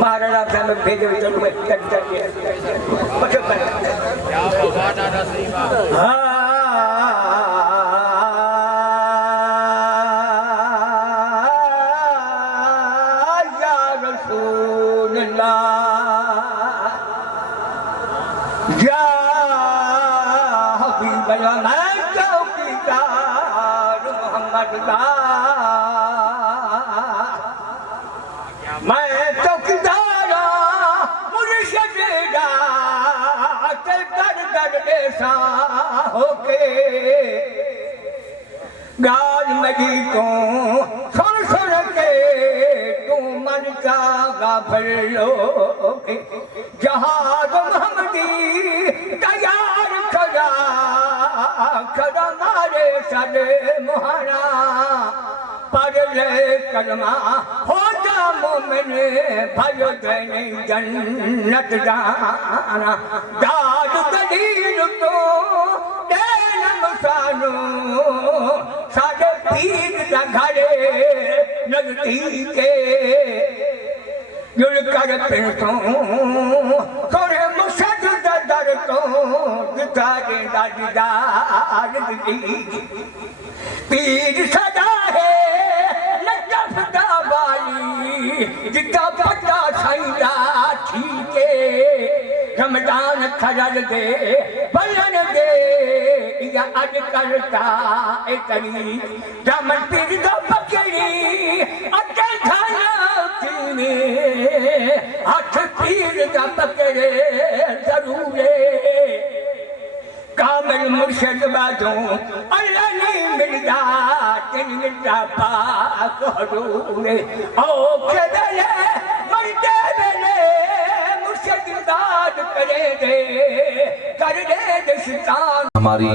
महाराज साहब भेजे चलो मैं चल या रसूल अल्लाह या हबीब अल्लाह मैं चौकीदार मोहम्मद दा मैं चौकीदार मुर्शिद दा चल कर ऐसा होके गाज मजी को सुन सुन के तू मन का गाफिल लोगे जहाज मोहम्मदी तैयार खड़ा खड़ा मारे सदे मोहरा पर ले कलमा हो जा मोमिन भयो देने जन्नत जाना दाद दलील तो देन मसानो साडे पीर दा घरे नजदीके जुल कर पिंसों सोरे मुर्शद दा दर तो दिता देंदा दीदार दी पीर सदा है नजफ दा वाली जिता पता साईंदा ठीके रमजान खरल दे बलन दे या अज करता ए करी दामन पीर दा पकड़ी अकल खाना पीने हाथ पीर दा पकड़े जरूरे कामिल मुर्शिद बाजों अल्लाह नहीं मिलता तेन मिलता पाक हरूरे ओ खेदले मरते वेले मुर्शिद दाद करे दे कर दे शैतान हमारी